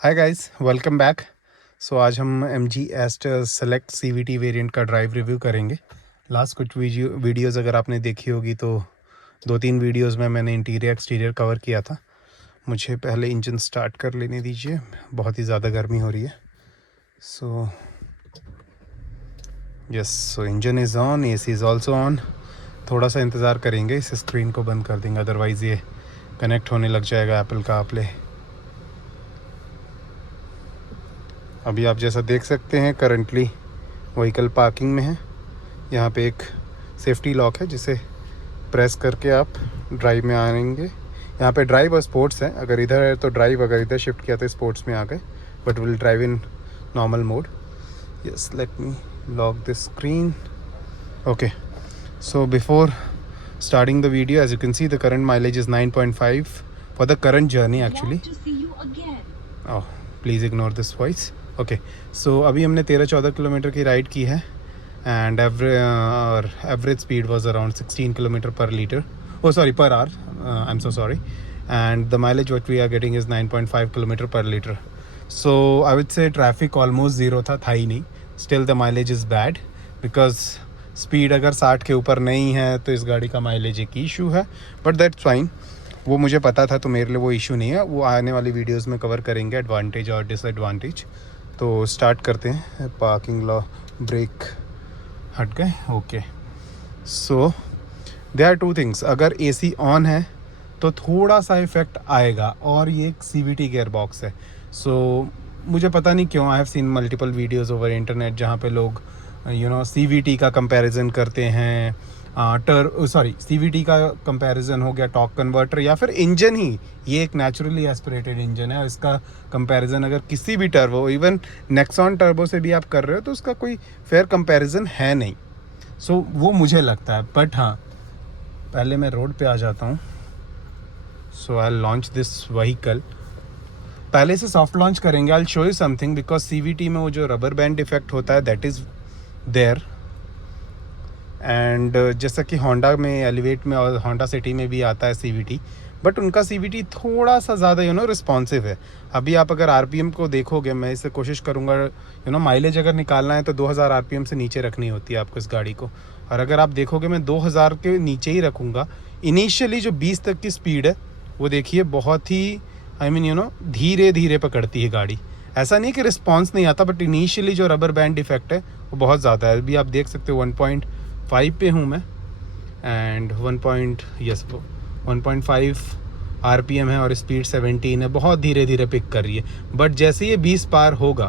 हाय guys, welcome back. So आज हम MG Astor select CVT variant का ड्राइव रिव्यू करेंगे। लास्ट कुछ वीडियोज़ अगर आपने देखी होगी तो 2-3 वीडियोज़ में मैंने इंटीरियर एक्सटीरियर कवर किया था। मुझे पहले इंजन स्टार्ट कर लेने दीजिए, बहुत ही ज़्यादा गर्मी हो रही है। So yes, so engine is on, AC is also on. थोड़ा सा इंतज़ार करेंगे, इस स्क्रीन को बंद कर देंगे, अदरवाइज़ ये कनेक्ट होने लग जाएगा एप्पल का प्ले। अभी आप जैसा देख सकते हैं करंटली व्हीकल पार्किंग में है। यहाँ पे एक सेफ्टी लॉक है जिसे प्रेस करके आप ड्राइव में आएंगे। यहाँ पे ड्राइव और स्पोर्ट्स है, अगर इधर है तो ड्राइव, अगर इधर शिफ्ट किया तो स्पोर्ट्स में आ गए, but will drive in normal mode. Yes, let me lock this screen. Okay, so before starting the video, as you can see, the current mileage is 9.5 for the current journey actually. Oh, please ignore this voice. Okay, so अभी हमने 13-14 kilometre की ride की है and average speed was around 16 kilometre पर litre, oh sorry, per hour, I'm so sorry, and the mileage what we are getting is 9.5 kilometer per liter. So I would say traffic almost zero था ही नहीं. Still the mileage is bad because speed अगर 60 के ऊपर नहीं है तो इस गाड़ी का माइलेज एक इशू है, बट दैट्स फाइन। वो मुझे पता था तो मेरे लिए वो इशू नहीं है, वो आने वाली वीडियोस में कवर करेंगे एडवांटेज और डिसएडवांटेज। तो स्टार्ट करते हैं। पार्किंग लॉ, ब्रेक हट गए। Okay, so there are two things. अगर AC ऑन है तो थोड़ा सा इफेक्ट आएगा, और ये एक CVT गियर बॉक्स है। सो मुझे पता नहीं क्यों, I have seen multiple videos over internet जहाँ पे लोग CVT का कंपैरिजन करते हैं, CVT का कंपैरिजन हो गया टॉर्क कन्वर्टर या फिर इंजन ही, ये एक नेचुरली एस्पिरेटेड इंजन है और इसका कंपैरिजन अगर किसी भी टर्बो, इवन नेक्सॉन टर्बो से भी आप कर रहे हो तो उसका कोई फेयर कंपैरिजन है नहीं। सो वो मुझे लगता है, बट हाँ, पहले मैं रोड पे आ जाता हूँ। सो आई लॉन्च दिस व्हीकल। पहले से सॉफ्ट लॉन्च करेंगे। I show you something, because CVT में वो जो रबर बैंड इफेक्ट होता है दैट इज़ देयर, एंड जैसा कि होंडा में एलिवेट में और होंडा सिटी में भी आता है CVT, बट उनका CVT थोड़ा सा ज़्यादा रिस्पॉन्सिव है। अभी आप अगर RPM को देखोगे, मैं इसे कोशिश करूँगा माइलेज अगर निकालना है तो 2000 RPM से नीचे रखनी होती है आपको इस गाड़ी को, और अगर आप देखोगे मैं 2000 के नीचे ही रखूँगा। इनिशियली जो 20 तक की स्पीड है वो देखिए बहुत ही धीरे धीरे पकड़ती है गाड़ी। ऐसा नहीं कि रिस्पॉन्स नहीं आता, बट इनिशियली जो रबर बैंड इफेक्ट है वो बहुत ज़्यादा है। अभी आप देख सकते हो 1.5 पे हूँ मैं, एंड 1.5 RPM है और स्पीड 17 है। बहुत धीरे धीरे पिक कर रही है, बट जैसे ये 20 पार होगा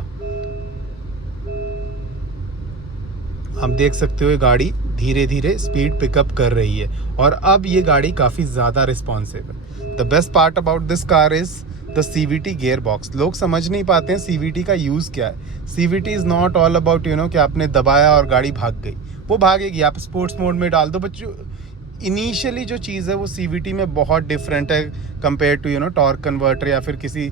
आप देख सकते हो ये गाड़ी धीरे धीरे स्पीड पिकअप कर रही है, और अब ये गाड़ी काफ़ी ज़्यादा रिस्पॉन्सिव है। The best part about this car is the CVT gear box. लोग समझ नहीं पाते हैं CVT का यूज़ क्या है। CVT is not all about कि आपने दबाया और गाड़ी भाग गई, वो भागेगी। आप स्पोर्ट्स मोड में डाल दो, बट जो इनिशियली जो चीज़ है वो CVT में बहुत डिफरेंट है कंपेयर टू टॉर्क कन्वर्टर या फिर किसी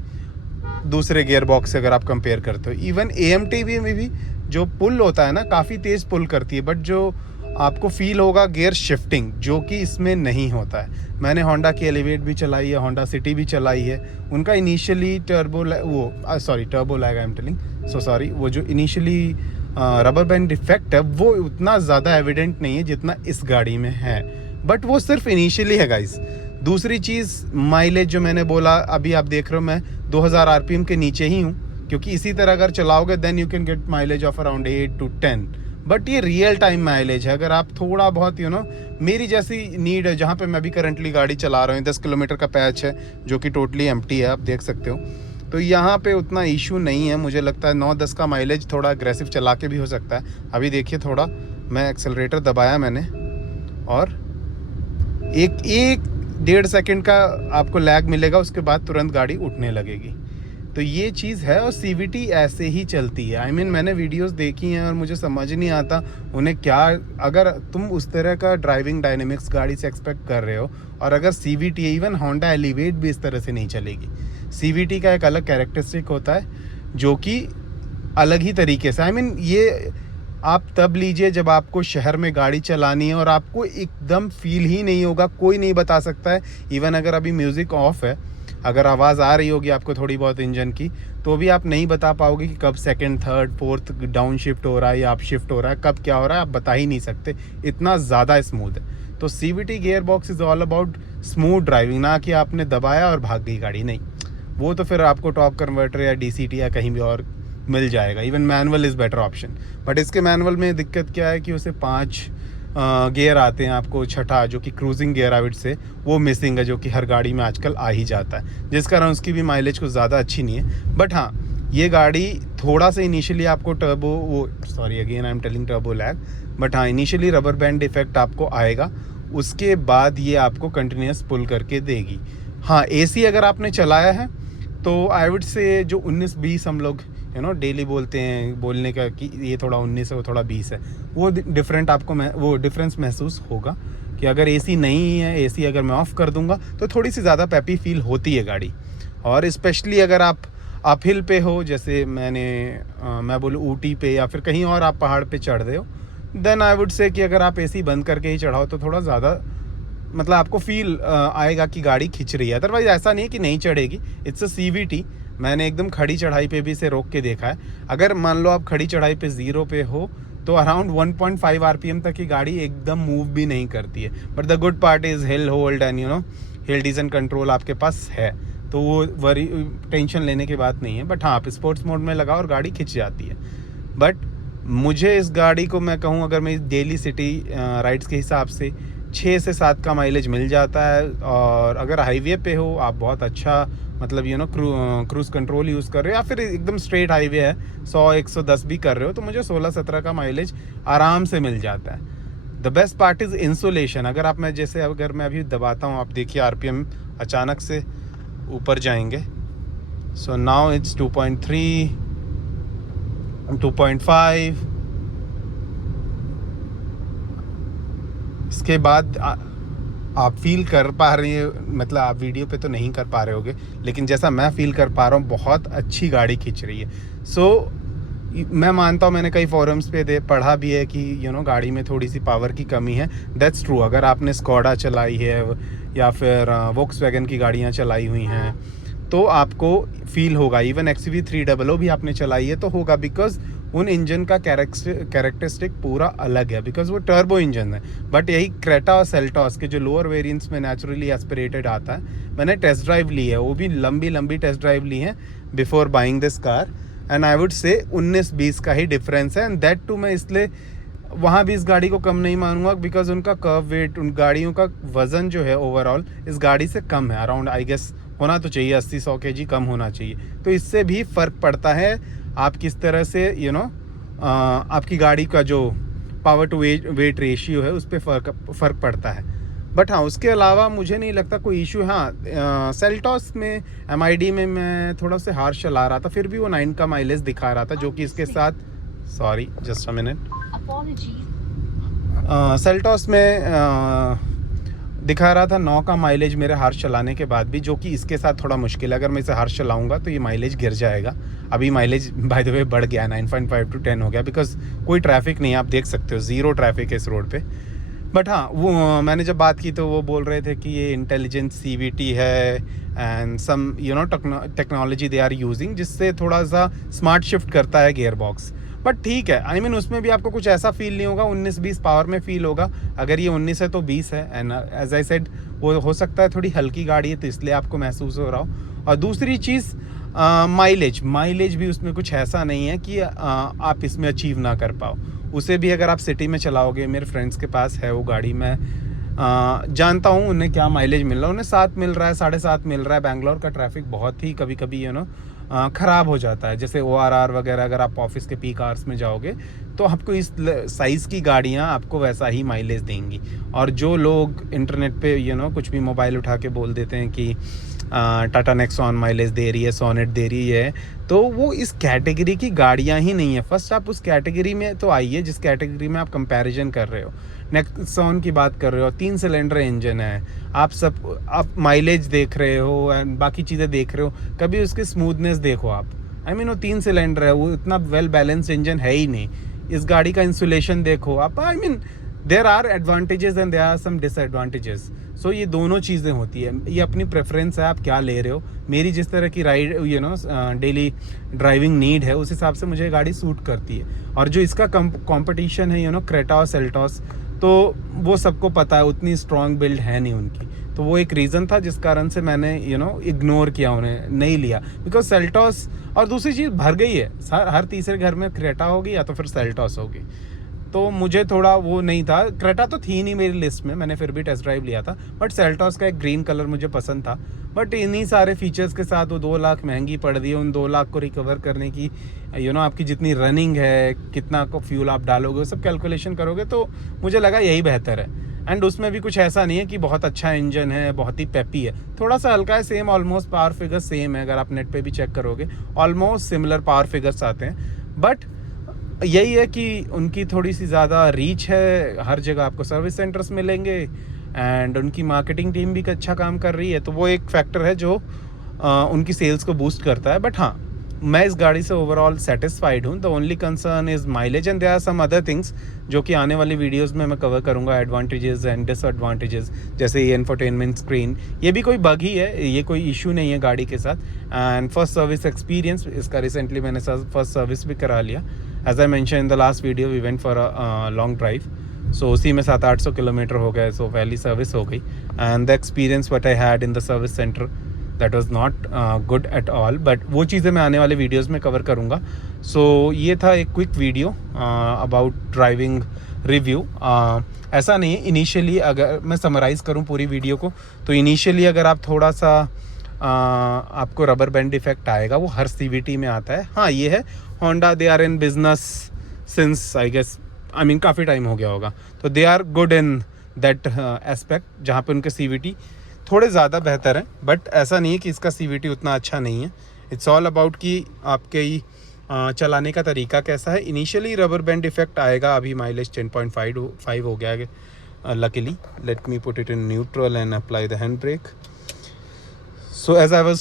दूसरे गियर बॉक्स से अगर आप कंपेयर करते हो। इवन AMTV में भी जो पुल होता है ना, काफ़ी तेज़ पुल करती है, बट जो आपको फील होगा गियर शिफ्टिंग, जो कि इसमें नहीं होता है। मैंने होंडा की एलिवेट भी चलाई है, होंडा सिटी भी चलाई है। उनका initially turbo lag, I am telling, so sorry, वो जो इनिशियली रबर बैंड इफेक्ट है वो उतना ज़्यादा एविडेंट नहीं है जितना इस गाड़ी में है, बट वो सिर्फ इनिशियली है गाइस। दूसरी चीज़, माइलेज जो मैंने बोला, अभी आप देख रहे हो मैं 2000 RPM के नीचे ही हूँ, क्योंकि इसी तरह अगर चलाओगे then you can get mileage of around 8 to 10, but ये रियल टाइम माइलेज है। अगर आप थोड़ा बहुत मेरी जैसी नीड है, जहाँ पे मैं अभी करंटली गाड़ी चला रहा हूँ, 10 किलोमीटर का पैच है जो कि टोटली एम्प्टी है, आप देख सकते हो, तो यहाँ पे उतना इशू नहीं है। मुझे लगता है 9-10 का माइलेज थोड़ा अग्रेसिव चला के भी हो सकता है। अभी देखिए, थोड़ा मैं एक्सेलरेटर दबाया मैंने, और एक 1-1.5 सेकेंड का आपको लैग मिलेगा, उसके बाद तुरंत गाड़ी उठने लगेगी। तो ये चीज़ है, और CVT ऐसे ही चलती है। मैंने वीडियोस देखी हैं और मुझे समझ नहीं आता उन्हें क्या, अगर तुम उस तरह का ड्राइविंग डायनेमिक्स गाड़ी से एक्सपेक्ट कर रहे हो, और अगर CVT, इवन होंडा एलिवेट भी इस तरह से नहीं चलेगी। CVT का एक अलग कैरेक्टरिस्टिक होता है जो कि अलग ही तरीके से, ये आप तब लीजिए जब आपको शहर में गाड़ी चलानी है और आपको एकदम फील ही नहीं होगा, कोई नहीं बता सकता है। इवन अगर अभी म्यूज़िक ऑफ है, अगर आवाज़ आ रही होगी आपको थोड़ी बहुत इंजन की, तो भी आप नहीं बता पाओगे कि कब second third fourth down shift हो रहा है या अप शिफ्ट हो रहा है, कब क्या हो रहा है आप बता ही नहीं सकते, इतना ज़्यादा स्मूथ है। तो CVT gear box is all about smooth driving, ना कि आपने दबाया और भाग गई गाड़ी, नहीं। वो तो फिर आपको टॉर्क कन्वर्टर या DCT या कहीं भी और मिल जाएगा। Even manual is better option, but इसके मैनुअल में दिक्कत क्या है कि उसे 5 गियर आते हैं, आपको छठा जो कि cruising gear I would say वो मिसिंग है, जो कि हर गाड़ी में आजकल आ ही जाता है, जिस कारण उसकी भी माइलेज कुछ ज़्यादा अच्छी नहीं है। बट हाँ, ये गाड़ी थोड़ा सा इनिशियली आपको टर्बो वो sorry again I am telling turbo lag, but हाँ इनिशियली रबर बैंड इफेक्ट आपको आएगा, उसके बाद ये आपको कंटिन्यूस पुल करके देगी। हाँ, AC अगर आपने चलाया है तो आई वुड से जो 19-20 हम लोग डेली बोलते हैं, बोलने का कि ये थोड़ा 19 है वो थोड़ा 20 है, वो डिफरेंट आपको वो डिफरेंस महसूस होगा कि अगर AC नहीं है, AC अगर मैं ऑफ़ कर दूंगा तो थोड़ी सी ज़्यादा पैपी फील होती है गाड़ी। और स्पेशली अगर आप अपहिल पे हो, जैसे मैं बोलूँ ऊटी पे या फिर कहीं और आप पहाड़ पे चढ़ रहे हो, देन आई वुड से कि अगर आप AC बंद करके ही चढ़ाओ तो थोड़ा ज़्यादा मतलब आपको फील आएगा कि गाड़ी खिंच रही है। अदरवाइज ऐसा नहीं है कि नहीं चढ़ेगी, इट्स अ CVT। मैंने एकदम खड़ी चढ़ाई पे भी इसे रोक के देखा है। अगर मान लो आप खड़ी चढ़ाई पे 0 पे हो तो अराउंड 1.5 RPM तक की गाड़ी एकदम मूव भी नहीं करती है। But the good part is hill hold and hill descent control आपके पास है, तो वो टेंशन लेने की बात नहीं है। बट हाँ, आप स्पोर्ट्स मोड में लगाओ और गाड़ी खिंच जाती है। बट मुझे इस गाड़ी को मैं कहूँ अगर मैं डेली सिटी राइड्स के हिसाब से 6 से 7 का माइलेज मिल जाता है। और अगर हाईवे पे हो आप बहुत अच्छा मतलब क्रूज़ कंट्रोल यूज़ कर रहे हो या फिर एकदम स्ट्रेट हाईवे है 100-110 भी कर रहे हो, तो मुझे 16-17 का माइलेज आराम से मिल जाता है। The best part is insulation. अगर मैं अभी दबाता हूँ, आप देखिए RPM अचानक से ऊपर जाएंगे। So now it's 2.3, 2.5। इसके बाद आप फील कर पा रहे हैं, मतलब आप वीडियो पे तो नहीं कर पा रहे होगे, लेकिन जैसा मैं फील कर पा रहा हूँ बहुत अच्छी गाड़ी खींच रही है। सो मैं मानता हूँ, मैंने कई फोरम्स पे पढ़ा भी है कि गाड़ी में थोड़ी सी पावर की कमी है। That's true. अगर आपने स्कोडा चलाई है या फिर वोक्सवैगन की गाड़ियाँ चलाई हुई हैं तो आपको फील होगा। इवन XUV300 भी आपने चलाई है तो होगा, बिकॉज उन इंजन का कैरेक्टरिस्टिक पूरा अलग है, बिकॉज वो टर्बो इंजन है। बट यही क्रेटा और सेल्टॉस के जो लोअर वेरिएंट्स में नेचुरली एस्पिरेटेड आता है, मैंने टेस्ट ड्राइव ली है, वो भी लंबी टेस्ट ड्राइव ली है before buying this car, and I would say 19-20 का ही डिफरेंस है। एंड दैट टू मैं इसलिए वहाँ भी इस गाड़ी को कम नहीं मानूंगा, बिकॉज उनका कर्व वेट, उन गाड़ियों का वज़न जो है ओवरऑल इस गाड़ी से कम है। अराउंड आई गेस होना तो चाहिए 80-100 kg कम होना चाहिए। तो इससे भी फ़र्क पड़ता है आप किस तरह से आपकी गाड़ी का जो पावर टू वेट रेशियो है उस पर फ़र्क पड़ता है। बट हाँ, उसके अलावा मुझे नहीं लगता कोई इशू। हाँ, सेल्टॉस में MID में मैं थोड़ा सा हार्श चला रहा था, फिर भी वो 9 का माइलेज दिखा रहा था, जो कि इसके साथ sorry just a minute Seltos में दिखा रहा था 9 का माइलेज मेरे हार्श चलाने के बाद भी, जो कि इसके साथ थोड़ा मुश्किल है। अगर मैं इसे हार्श चलाऊंगा तो ये माइलेज गिर जाएगा। अभी माइलेज बाय द वे बढ़ गया, 9.5 to 10 हो गया, बिकॉज कोई ट्रैफिक नहीं है, आप देख सकते हो 0 ट्रैफिक है इस रोड पे। बट हाँ, वो मैंने जब बात की तो वो बोल रहे थे कि ये इंटेलिजेंट CVT है and some technology they are using, जिससे थोड़ा सा स्मार्ट शिफ्ट करता है गियर बॉक्स। बट ठीक है, आई मीन उसमें भी आपको कुछ ऐसा फील नहीं होगा, 19-20 पावर में फील होगा। अगर ये 19 है तो 20 है, एंड एज आई सेड वो हो सकता है थोड़ी हल्की गाड़ी है तो इसलिए आपको महसूस हो रहा हो। और दूसरी चीज़ माइलेज भी उसमें कुछ ऐसा नहीं है कि आप इसमें अचीव ना कर पाओ। उसे भी अगर आप सिटी में चलाओगे, मेरे फ्रेंड्स के पास है वो गाड़ी, मैं जानता हूँ उन्हें क्या माइलेज मिल रहा है। उन्हें 7 मिल रहा है, 7.5 मिल रहा है। बैंगलोर का ट्रैफिक बहुत ही कभी कभी ख़राब हो जाता है, जैसे ORR वगैरह। अगर आप ऑफिस के पीक आवर्स में जाओगे तो आपको इस साइज़ की गाड़ियाँ आपको वैसा ही माइलेज देंगी। और जो लोग इंटरनेट पे कुछ भी मोबाइल उठा के बोल देते हैं कि टाटा नेक्सॉन माइलेज दे रही है, सोनेट दे रही है, तो वो इस कैटेगरी की गाड़ियाँ ही नहीं है। फर्स्ट आप उस कैटेगरी में तो आइए जिस कैटेगरी में आप कंपैरिजन कर रहे हो। नेक्सॉन की बात कर रहे हो, 3 सिलेंडर इंजन है, आप माइलेज देख रहे हो एंड बाकी चीज़ें देख रहे हो, कभी उसकी स्मूथनेस देखो आप। आई मीन वो 3 सिलेंडर है, वो इतना वेल बैलेंस्ड इंजन है ही नहीं। इस गाड़ी का इंसुलेशन देखो आप, I mean there are advantages and there are some disadvantages. So ये दोनों चीज़ें होती है, ये अपनी प्रेफरेंस है आप क्या ले रहे हो। मेरी जिस तरह की राइड डेली ड्राइविंग नीड है उस हिसाब से मुझे गाड़ी सूट करती है। और जो इसका कंपटीशन है क्रेटा और सेल्टॉस, तो वो सबको पता है उतनी स्ट्रॉन्ग बिल्ड है नहीं उनकी, तो वो एक रीज़न था जिस कारण से मैंने इग्नोर किया, उन्हें नहीं लिया। बिकॉज सेल्टॉस, और दूसरी चीज़ भर गई है, हर तीसरे घर में क्रेटा होगी या तो फिर सेल्टॉस होगी, तो मुझे थोड़ा वो नहीं था। क्रेटा तो थी नहीं मेरी लिस्ट में, मैंने फिर भी टेस्ट ड्राइव लिया था, बट सेल्टॉस का एक ग्रीन कलर मुझे पसंद था। बट इन्हीं सारे फीचर्स के साथ वो 2 लाख महंगी पड़ रही है। उन 2 लाख को रिकवर करने की आपकी जितनी रनिंग है, कितना को फ्यूल आप डालोगे, वो सब कैलकुलेशन करोगे तो मुझे लगा यही बेहतर है। एंड उसमें भी कुछ ऐसा नहीं है कि बहुत अच्छा इंजन है, बहुत ही पेपी है, थोड़ा सा हल्का है, same almost power figure same है। अगर आप नेट पे भी चेक करोगे ऑलमोस्ट सिमिलर पावर फिगर्स आते हैं। बट यही है कि उनकी थोड़ी सी ज़्यादा रीच है, हर जगह आपको सर्विस सेंटर्स मिलेंगे एंड उनकी मार्केटिंग टीम भी अच्छा काम कर रही है, तो वो एक फैक्टर है जो उनकी सेल्स को बूस्ट करता है। बट हाँ, मैं इस गाड़ी से ओवरऑल सेटिस्फाइड हूँ। The only concern is mileage and there are some other things जो कि आने वाली वीडियोस में मैं कवर करूँगा, एडवांटेजेस एंड डिसएडवांटेजेस, जैसे ये इंफोटेनमेंट स्क्रीन, ये भी कोई बग ही है, ये कोई इशू नहीं है गाड़ी के साथ। एंड फर्स्ट सर्विस एक्सपीरियंस इसका, रिसेंटली मैंने फर्स्ट सर्विस भी करा लिया। As I mention in the last video, we went for a long drive, so उसी में 700-800 किलोमीटर हो गए, सो पहली सर्विस हो गई। And the experience what I had in the service centre, that was not good at all, but वो चीज़ें मैं आने वाले वीडियोस में कवर करूँगा। सो ये था एक quick video about driving review. ऐसा नहीं है, इनिशियली अगर मैं समराइज़ करूँ पूरी वीडियो को, तो इनिशियली अगर आप थोड़ा सा आपको रबर बैंड इफेक्ट आएगा, वो हर CVT में आता है। हाँ, ये है Honda, they are in business since I mean काफ़ी टाइम हो गया होगा, तो they are good in that aspect, जहाँ पे उनके CVT थोड़े ज़्यादा बेहतर हैं। बट ऐसा नहीं है कि इसका CVT उतना अच्छा नहीं है। इट्स ऑल अबाउट कि आपके ही चलाने का तरीका कैसा है। इनिशियली रबर बैंड इफेक्ट आएगा, अभी माइलेज 10.5 हो गया है luckily. Let me put it in neutral and apply the hand brake. So as I was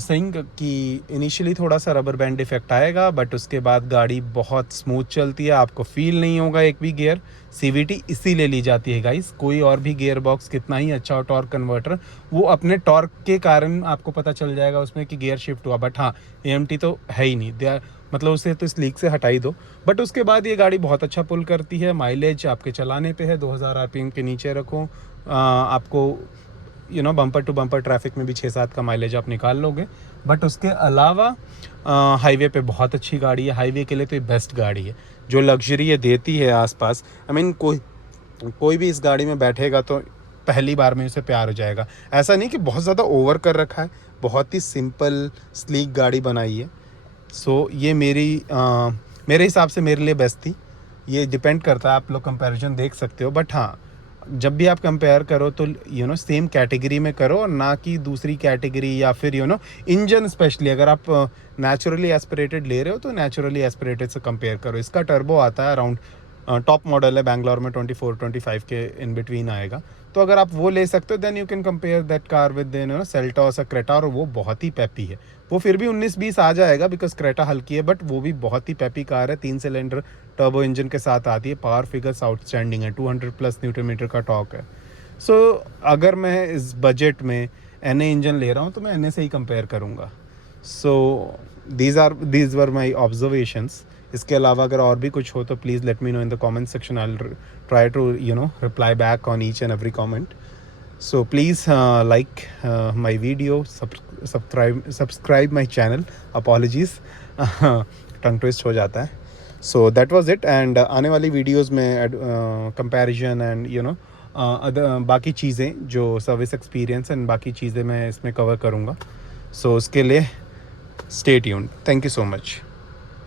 saying कि इनिशियली थोड़ा सा रबर बैंड इफेक्ट आएगा, बट उसके बाद गाड़ी बहुत स्मूथ चलती है, आपको फील नहीं होगा एक भी गियर। CVT इसीलिए ली जाती है गाइस, कोई और भी गियर बॉक्स कितना ही अच्छा हो, टॉर्क कन्वर्टर, वो अपने टॉर्क के कारण आपको पता चल जाएगा उसमें कि गियर शिफ्ट हुआ। बट हाँ, AMT तो है ही नहीं, मतलब उसे तो इस लीक से हटा ही दो। बट उसके बाद ये गाड़ी बहुत अच्छा पुल करती है। माइलेज आपके चलाने पे है, 2000 RPM के नीचे रखो, आपको बम्पर टू बम्पर ट्रैफिक में भी 6-7 का माइलेज आप निकाल लोगे। बट उसके अलावा हाईवे पे बहुत अच्छी गाड़ी है, हाईवे के लिए तो ये बेस्ट गाड़ी है। जो लग्जरी ये देती है आसपास, आई मीन कोई भी इस गाड़ी में बैठेगा तो पहली बार में उसे प्यार हो जाएगा। ऐसा नहीं कि बहुत ज़्यादा ओवर कर रखा है, बहुत ही सिंपल स्लीक गाड़ी बनाई है। सो ये मेरे हिसाब से मेरे लिए बेस्ट थी। ये डिपेंड करता है, आप लोग कंपैरिजन देख सकते हो। बट हाँ, जब भी आप कंपेयर करो तो सेम कैटेगरी में करो, ना कि दूसरी कैटेगरी या फिर इंजन स्पेशली अगर आप नेचुरली एस्पिरेटेड ले रहे हो तो नेचुरली एस्पिरेटेड से कंपेयर करो। इसका टर्बो आता है अराउंड, टॉप मॉडल है बैंगलोर में, 24-25 के इन बिटवीन आएगा। तो अगर आप वो ले सकते हो then you can compare that car with Seltos और क्रेटा, और वो बहुत ही पेपी है। वो फिर भी 19-20 आ जाएगा बिकॉज क्रेटा हल्की है, बट वो भी बहुत ही पेपी कार है। 3 सिलेंडर टर्बो इंजन के साथ आती है, पावर फिगर्स आउटस्टैंडिंग है, 200+ न्यूटन मीटर का टॉर्क है। सो अगर मैं इस बजट में NA इंजन ले रहा हूँ तो मैं NA से ही कंपेयर करूँगा। So these were my observations. इसके अलावा अगर और भी कुछ हो तो please let me know in the comment section. I will try to reply back on each and every comment. So please like my video, subscribe my channel. Apologies, tongue twist हो जाता है। So that was it, and आने वाली videos में comparison and बाकी चीज़ें जो service experience and बाकी चीज़ें मैं इसमें कवर करूँगा। So उसके लिए stay tuned. Thank you so much.